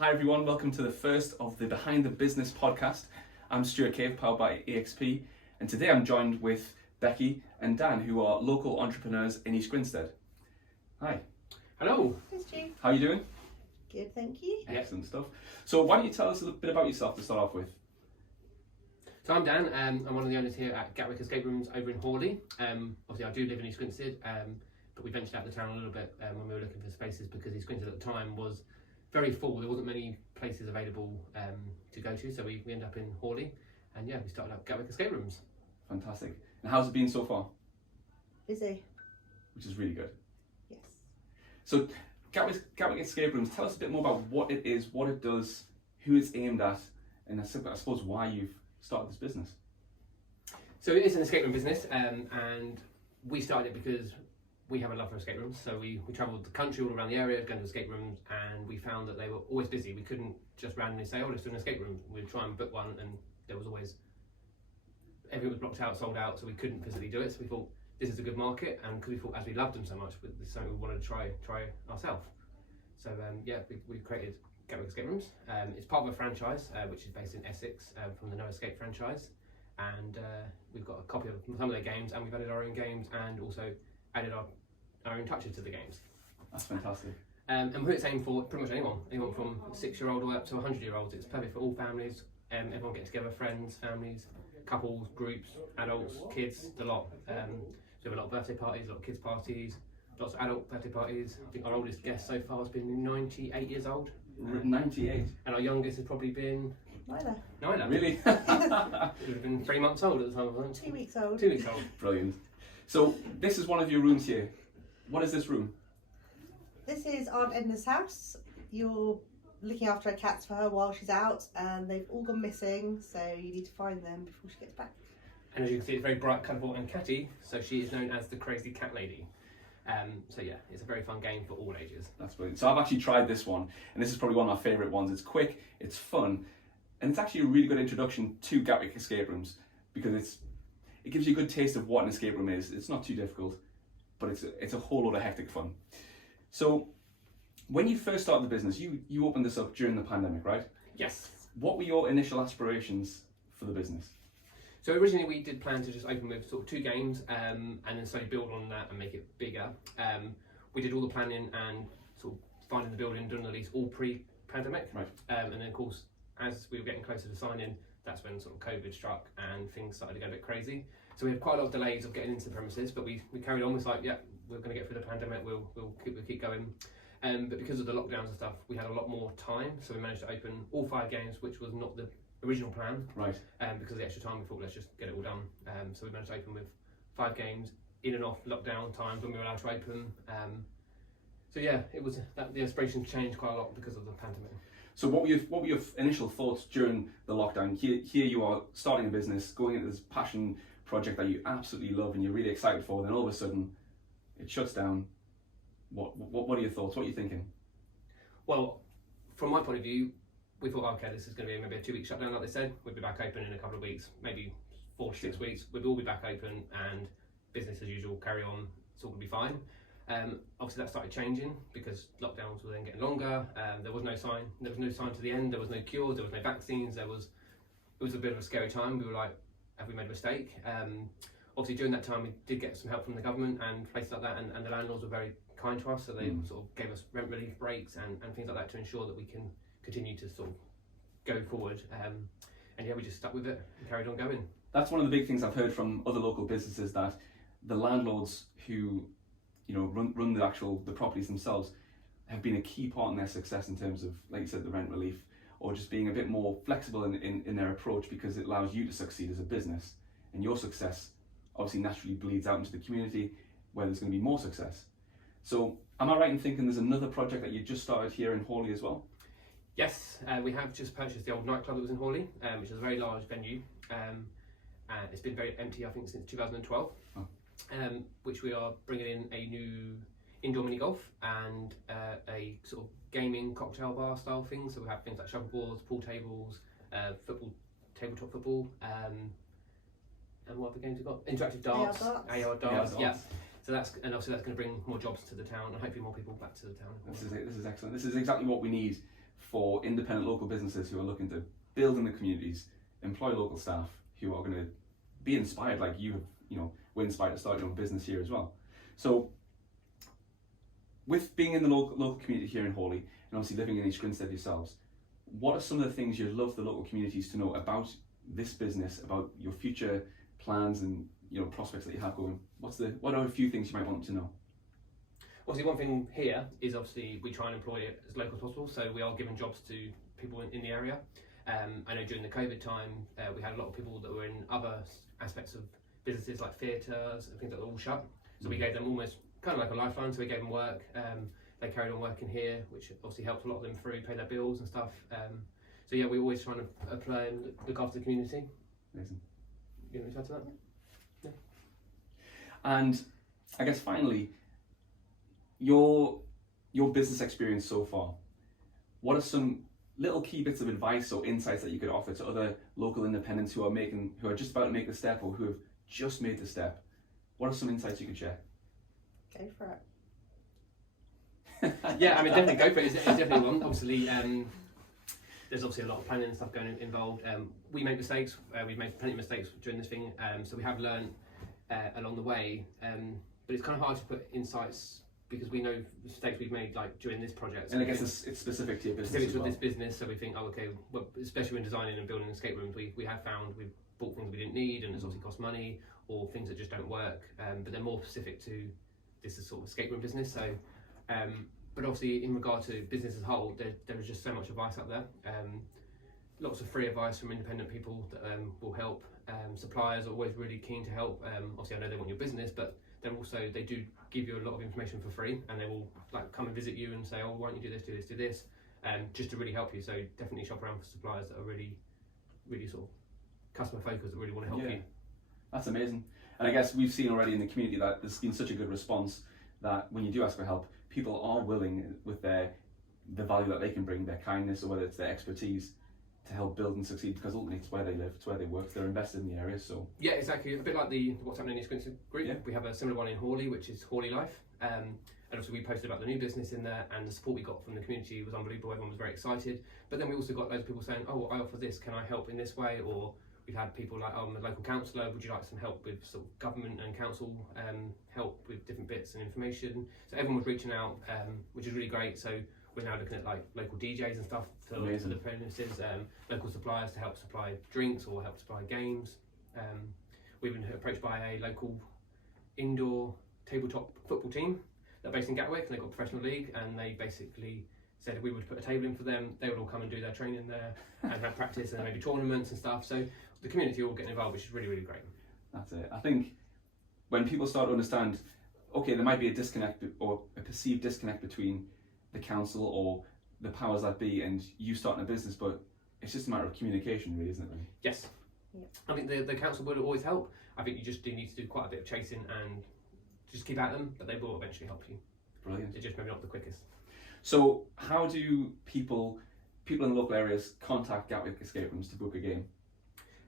Hi everyone, welcome to the first of the Behind the Business podcast. I'm Stuart Cave, powered by EXP, and today I'm joined with Becky and Dan, who are local entrepreneurs in East Grinstead. Hi. Hello. Hi, Stu. How are you doing? Good, thank you. Excellent stuff. So why don't you tell us a little bit about yourself to start off with? So I'm Dan, I'm one of the owners here at Gatwick Escape Rooms over in Horley. Obviously I do live in East Grinstead, but we ventured out of the town a little bit when we were looking for spaces because East Grinstead at the time was very full. There wasn't many places available to go to, so we ended up in Horley, and yeah, we started up Gatwick Escape Rooms. Fantastic. And how's it been so far? Busy. Which is really good. Yes. So Gatwick Escape Rooms, tell us a bit more about what it is, what it does, who it's aimed at, and I suppose why you've started this business. So it is an escape room business, and we started it because we have a love for escape rooms. So we travelled the country all around the area going to escape rooms, and we found that they were always busy. We couldn't just randomly say, oh, let's do an escape room. We'd try and book one, and there was always, everything was blocked out, sold out, so we couldn't physically do it. So we thought, this is a good market, and because we thought, as we loved them so much, this is something we wanted to try ourselves. So we created Gatwick Escape Rooms. It's part of a franchise, which is based in Essex, from the No Escape franchise. And we've got a copy of some of their games, and we've added our own games, and also added our own touches to the games. That's fantastic. And we're aimed for pretty much anyone from 6-year-old all up to 100-year-olds. It's perfect for all families. Everyone getting together, friends, families, couples, groups, adults, kids, the lot. So we have a lot of birthday parties, a lot of kids parties, lots of adult birthday parties. I think our oldest guest so far has been 98 years old. 98? And our youngest has probably been... Neither. Really? It would have been 3 months old at the time, I think. 2 weeks old. 2 weeks old. Brilliant. So this is one of your rooms here. What is this room? This is Aunt Edna's house. You're looking after her cats for her while she's out, and they've all gone missing, so you need to find them before she gets back. And as you can see, it's very bright, colourful and catty, so she is known as the Crazy Cat Lady. So yeah, it's a very fun game for all ages. That's brilliant. So I've actually tried this one, and this is probably one of my favourite ones. It's quick, it's fun, and it's actually a really good introduction to Gatwick Escape Rooms because it gives you a good taste of what an escape room is. It's not too difficult, but it's a whole lot of hectic fun. So when you first started the business, you opened this up during the pandemic, right? Yes. What were your initial aspirations for the business? So originally we did plan to just open with sort of 2 games and then slowly build on that and make it bigger. We did all the planning and sort of finding the building, doing the lease all pre-pandemic. Right. And then of course, as we were getting closer to signing, that's when sort of COVID struck and things started to go a bit crazy. So we had quite a lot of delays of getting into the premises, but we carried on. It's like, yeah, we're going to get through the pandemic. We'll keep going. But because of the lockdowns and stuff, we had a lot more time. So we managed to open all 5 games, which was not the original plan. Right. Because of the extra time, we thought let's just get it all done. So we managed to open with 5 games in and off lockdown times when we were allowed to open. So yeah, it was the aspirations changed quite a lot because of the pandemic. So what were your initial thoughts during the lockdown? Here you are starting a business, going into this passion project that you absolutely love and you're really excited for, and then all of a sudden it shuts down. What are your thoughts? What are you thinking? Well, from my point of view, we thought, okay, this is going to be maybe a 2-week shutdown, like they said. We'll be back open in a couple of weeks, maybe 4 to 6 weeks. We'll all be back open and business as usual, carry on. It's all going to be fine. Obviously that started changing because lockdowns were then getting longer. There was no sign to the end. There was no cures, there was no vaccines. It was a bit of a scary time. We were like, have we made a mistake? Obviously during that time we did get some help from the government and places like that, and the landlords were very kind to us, so they sort of gave us rent relief breaks and things like that to ensure that we can continue to sort of go forward. And yeah, we just stuck with it and carried on going. That's one of the big things I've heard from other local businesses, that the landlords who run the properties themselves have been a key part in their success in terms of, like you said, the rent relief, or just being a bit more flexible in their approach, because it allows you to succeed as a business, and your success obviously naturally bleeds out into the community where there's going to be more success. So am I right in thinking there's another project that you just started here in Horley as well? Yes, we have just purchased the old nightclub that was in Horley, which is a very large venue. And it's been very empty, I think, since 2012. Oh. Which we are bringing in a new indoor mini golf and a sort of gaming cocktail bar style thing. So we have things like shuffleboards, pool tables, tabletop football, and what other games we've got? Interactive darts, AR darts. Yeah. So obviously that's going to bring more jobs to the town and hopefully more people back to the town. This is excellent. This is exactly what we need for independent local businesses who are looking to build in the communities, employ local staff who are going to be inspired like we're inspired to start your own business here as well. So with being in the local community here in Horley, and obviously living in East Grinstead yourselves, what are some of the things you'd love the local communities to know about this business, about your future plans and prospects that you have going? What are a few things you might want to know? Obviously, one thing here is obviously we try and employ it as local as possible, so we are giving jobs to people in the area. I know during the COVID time, we had a lot of people that were in other aspects of businesses like theatres and things that were all shut. So we gave them almost kind of like a lifeline, so we gave them work. They carried on working here, which obviously helped a lot of them through, pay their bills and stuff. So yeah, we're always trying to apply and look after the community. Amazing. You want to add to that? Yeah. And I guess finally, your business experience so far, what are some little key bits of advice or insights that you could offer to other local independents who are just about to make the step or who have just made the step? What are some insights you could share? Go for it. Yeah, I mean, definitely go for it. It's definitely one. Obviously, there's obviously a lot of planning and stuff involved. We make mistakes. We've made plenty of mistakes during this thing, so we have learned along the way. But it's kind of hard to put insights because we know mistakes we've made like during this project. So and I guess it's specific to your business. Specific to this business, so we think, oh, okay. Well, especially when designing and building escape rooms, we have found we've bought things we didn't need, and it's obviously cost money, or things that just don't work. But they're more specific to this sort of escape room business. So. But obviously, in regard to business as a whole, there is just so much advice out there. Lots of free advice from independent people that will help. Suppliers are always really keen to help. Obviously, I know they want your business, but they do give you a lot of information for free, and they will like come and visit you and say, oh, why don't you do this, just to really help you. So definitely shop around for suppliers that are really, really sort of customer focused, that really want to help you. That's amazing. And I guess we've seen already in the community that there's been such a good response that when you do ask for help, people are willing with the value that they can bring, their kindness, or whether it's their expertise, to help build and succeed, because ultimately it's where they live, it's where they work, they're invested in the area. So yeah, exactly. A bit like the What's Happening in East Grinstead group. Yeah. We have a similar one in Horley, which is Horley Life. And also we posted about the new business in there, and the support we got from the community was unbelievable. Everyone was very excited. But then we also got loads of people saying, oh, well, I offer this, can I help in this way? Or we've had people like, oh, I'm a local councillor, would you like some help with sort of government and council help with different bits and information? So everyone was reaching out, which is really great. So we're now looking at like local DJs and stuff for the premises, local suppliers to help supply drinks or help supply games. We've been approached by a local indoor tabletop football team. They're based in Gatwick, and they've got a professional league, and they basically said if we would put a table in for them, they would all come and do their training there and have practice and maybe tournaments and stuff. So the community are all getting involved, which is really, really great. That's it. I think when people start to understand, okay, there might be a disconnect or a perceived disconnect between the council or the powers that be and you starting a business, but it's just a matter of communication, really, isn't it? Really? Yes. Yeah. I think the council will always help. I think you just do need to do quite a bit of chasing and just keep at them, but they will eventually help you. Brilliant. It's just maybe not the quickest. So how do people in the local areas contact Gatwick Escape Rooms to book a game?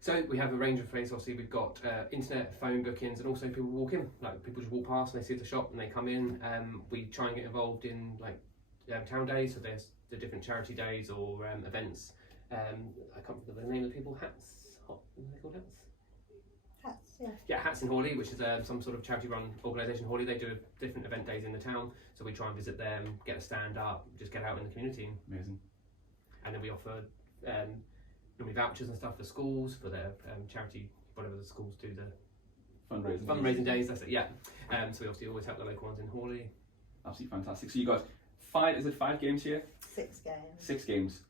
So we have a range of ways. Obviously, we've got internet, phone bookings, and also people walk in. Like people just walk past and they see the shop and they come in. We try and get involved in like town days. So there's the different charity days or events. I can't remember the name of the people. What are they called? Hats, yeah. Yeah, Hats in Horley, which is some sort of charity-run organisation. Horley, they do different event days in the town, so we try and visit them, get a stand up, just get out in the community. Amazing. And then we offer normally vouchers and stuff for schools for their charity, whatever the schools do, the fundraising days. That's it. Yeah. So we obviously always help the local ones in Horley. Absolutely fantastic. So you got 5 games here? 6 games. 6 games.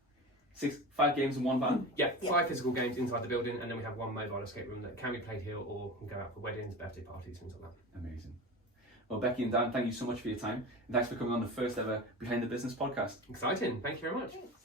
5 games in one van? Yeah, 5 physical games inside the building, and then we have 1 mobile escape room that can be played here or can go out for weddings, birthday parties, things like that. Amazing. Well, Becky and Dan, thank you so much for your time. And thanks for coming on the first ever Behind the Business podcast. Exciting. Thank you very much. Thanks.